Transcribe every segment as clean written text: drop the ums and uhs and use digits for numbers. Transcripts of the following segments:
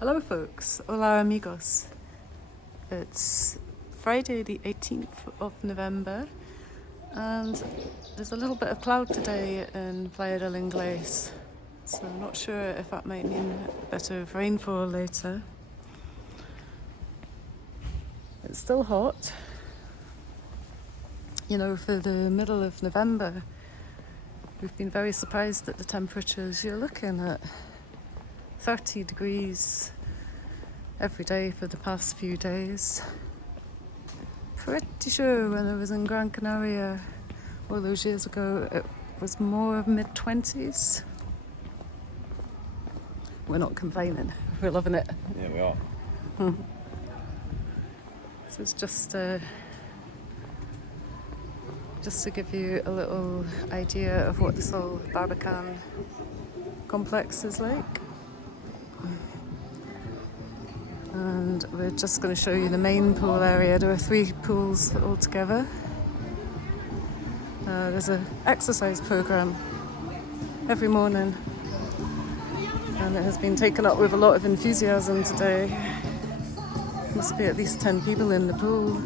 Hello folks, hola amigos. It's Friday the 18th of November and there's a little bit of cloud today in Playa del Inglés, so I'm not sure if that might mean a bit of rainfall later. It's still hot. You know, for the middle of November, we've been very surprised at the temperatures. You're looking at 30 degrees every day for the past few days. Pretty sure when I was in Gran Canaria all those years ago, it was more mid-20s. We're not complaining, we're loving it. Yeah, we are. So it's just to give you a little idea of what the Sol Barbacan complex is like. And we're just going to show you the main pool area. There are 3 pools altogether. There's an exercise program every morning, and it has been taken up with a lot of enthusiasm today. Must be at least 10 people in the pool.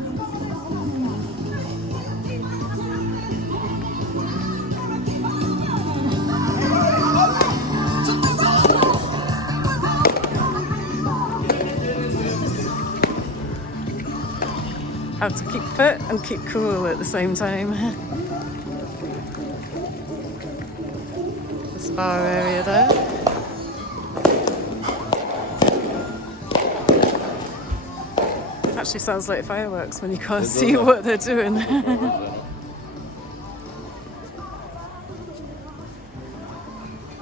How to keep fit and keep cool at the same time. The spa area there. Actually sounds like fireworks when you can't see what they're doing.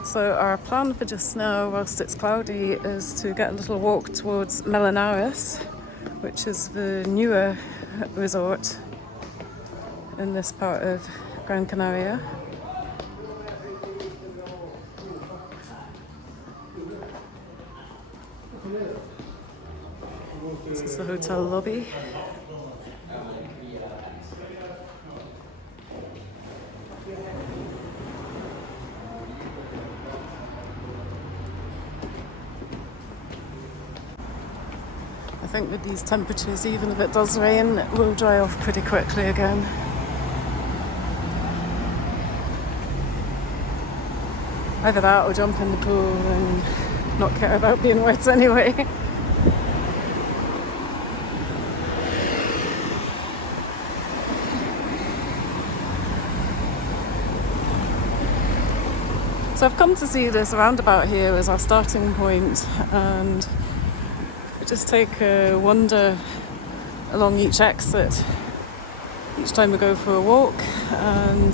So our plan for just now, whilst it's cloudy, is to get a little walk towards Meloneras, which is the newer resort in this part of Gran Canaria. This is the hotel lobby. I think with these temperatures, even if it does rain, it will dry off pretty quickly again. Either that or jump in the pool and not care about being wet anyway. So I've come to see this roundabout here as our starting point, and we just take a wander along each exit each time we go for a walk. And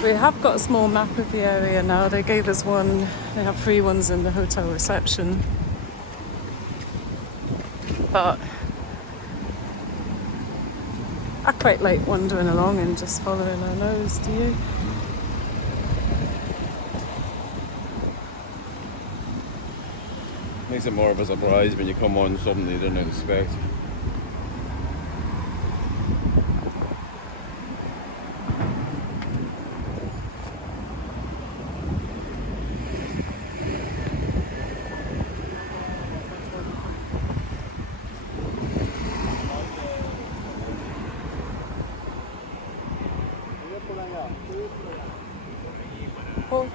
we have got a small map of the area now. They gave us one. They have free ones in the hotel reception, but I quite like wandering along and just following our nose. Do you? Makes it more of a surprise when you come on something you didn't expect. Oh.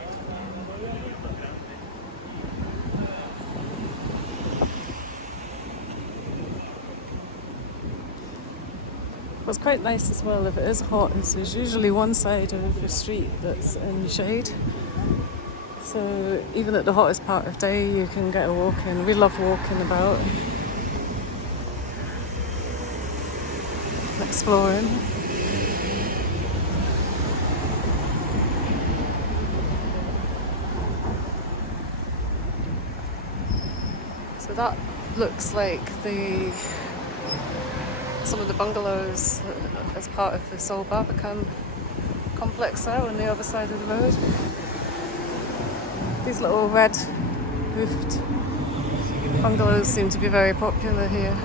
What's quite nice as well, if it is hot, is there's usually one side of the street that's in shade. So even at the hottest part of day, you can get a walk in. We love walking about, exploring. So that looks like some of the bungalows as part of the Sol Barbacan complex there on the other side of the road. These little red roofed bungalows seem to be very popular here.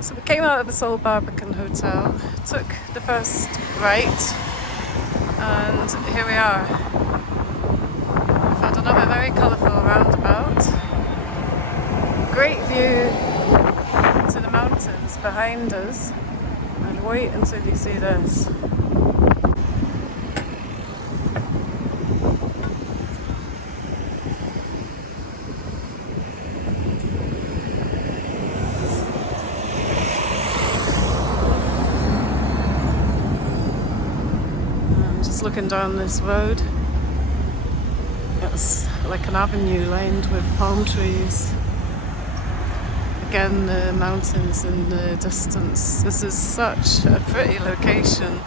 So we came out of the Sol Barbacan Hotel, took the first right, and here we are. We've had another very colourful behind us, and wait until you see this. I'm just looking down this road. It's like an avenue lined with palm trees. Again, the mountains in the distance. This is such a pretty location.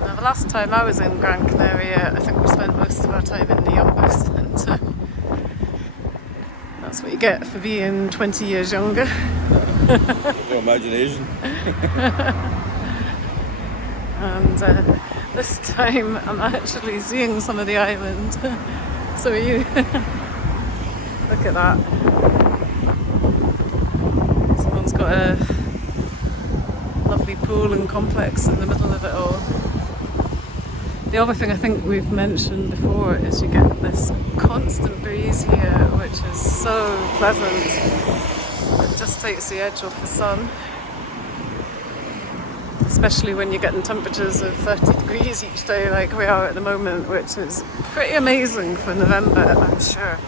Now, the last time I was in Gran Canaria, I think we spent most of our time in the Yumbo Centre. That's what you get for being 20 years younger. No imagination. And this time I'm actually seeing some of the island. So are you. Look at that. Someone's got a lovely pool and complex in the middle of it all. The other thing I think we've mentioned before is you get this constant breeze here, which is so pleasant. It just takes the edge off the sun. Especially when you're getting temperatures of 30 degrees each day like we are at the moment, which is pretty amazing for November, I'm sure.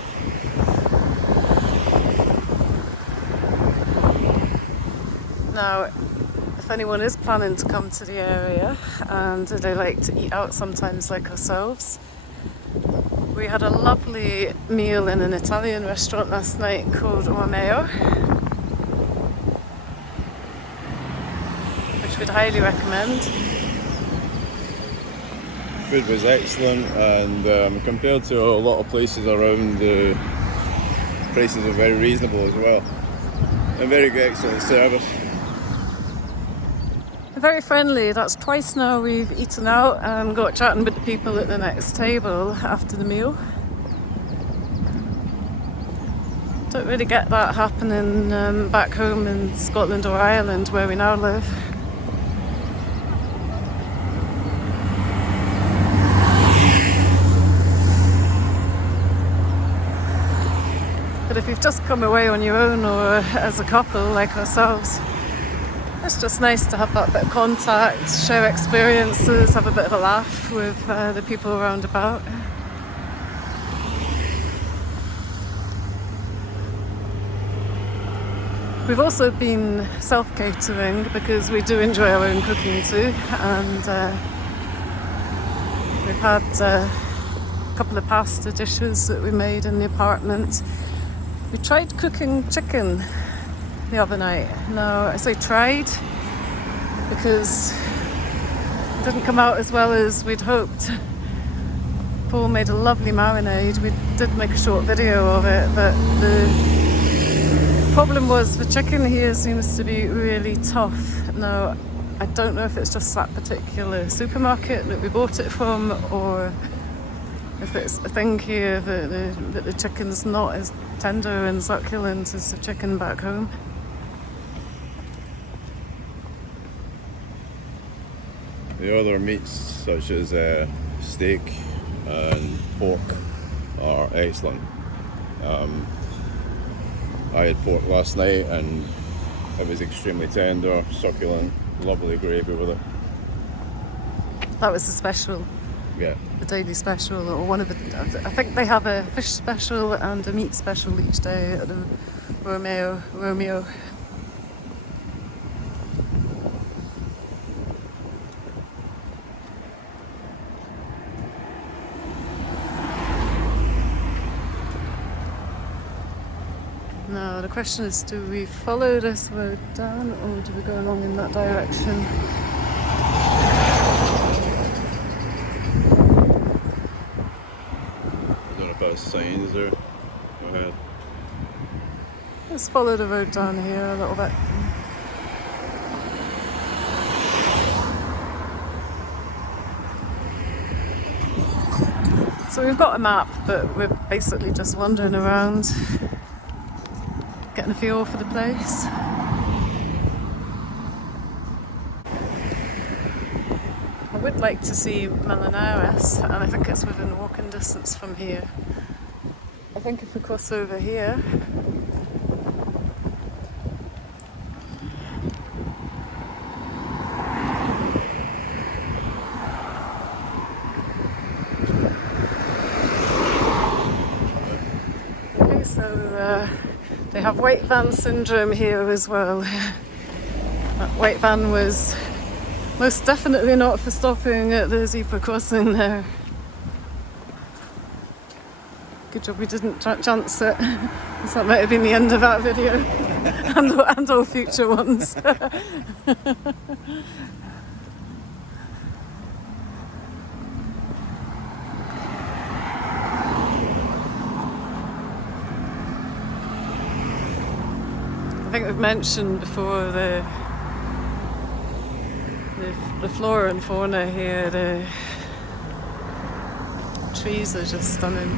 Now, if anyone is planning to come to the area and they like to eat out sometimes like ourselves, we had a lovely meal in an Italian restaurant last night called Romeo, which we'd highly recommend. Food was excellent, and compared to a lot of places around, the prices are very reasonable as well, and very good, excellent service. Very friendly. That's twice now we've eaten out and got chatting with the people at the next table after the meal. Don't really get that happening back home in Scotland or Ireland where we now live. But if you've just come away on your own or as a couple like ourselves, it's just nice to have that bit of contact, share experiences, have a bit of a laugh with the people around about. We've also been self-catering because we do enjoy our own cooking too, and we've had a couple of pasta dishes that we made in the apartment. We tried cooking chicken the other night. Now, I say tried because it didn't come out as well as we'd hoped. Paul made a lovely marinade. We did make a short video of it, but the problem was the chicken here seems to be really tough. Now, I don't know if it's just that particular supermarket that we bought it from, or if it's a thing here that the chicken's not as tender and succulent as the chicken back home. The other meats, such as steak and pork, are excellent. I had pork last night and it was extremely tender, succulent, lovely gravy with it. That was the special. Yeah. The daily special, or one of the. I think they have a fish special and a meat special each day at the Romeo. Now the question is, do we follow this road down or do we go along in that direction? I don't know if that's signs there. Go ahead. Let's follow the road down here a little bit. So we've got a map, but we're basically just wandering around, getting a feel for the place. I would like to see Meloneras, and I think it's within walking distance from here. I think if we cross over here, They have white van syndrome here as well. That white van was most definitely not for stopping at the zebra crossing there. Good job we didn't chance it, because that might have been the end of that video and all future ones. I think we've mentioned before the flora and fauna here. The trees are just stunning.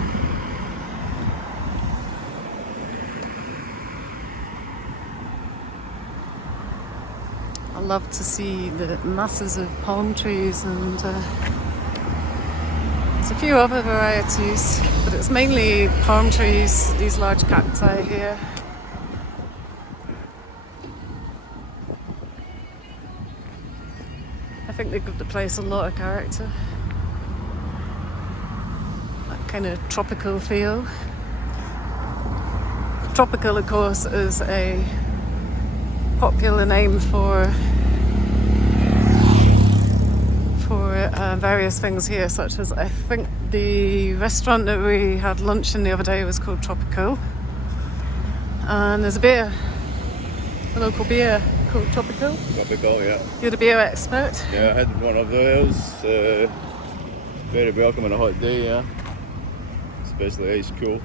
I love to see the masses of palm trees, and there's a few other varieties, but it's mainly palm trees, these large cacti here. I think they give the place a lot of character. That kind of tropical feel. Tropical, of course, is a popular name for various things here, such as, I think the restaurant that we had lunch in the other day was called Tropical. And there's a beer, a local beer called Tropical. Tropical, yeah. You're the beer expert. Yeah, I had one of those. Very welcome on a hot day, yeah. Especially ice cool.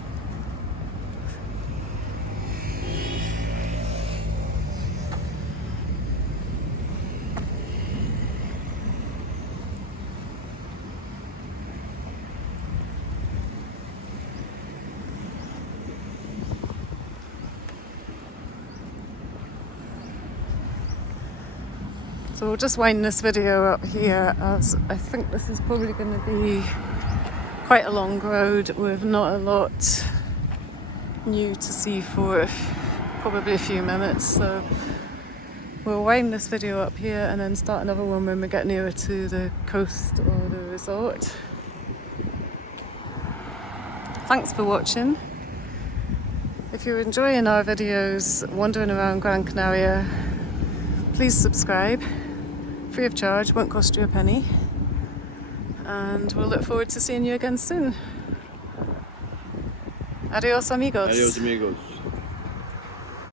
So we'll just wind this video up here, as I think this is probably going to be quite a long road with not a lot new to see for probably a few minutes. So we'll wind this video up here and then start another one when we get nearer to the coast or the resort. Thanks for watching. If you're enjoying our videos wandering around Gran Canaria, please subscribe. Free of charge, won't cost you a penny. And we'll look forward to seeing you again soon. Adios, amigos. Adios, amigos.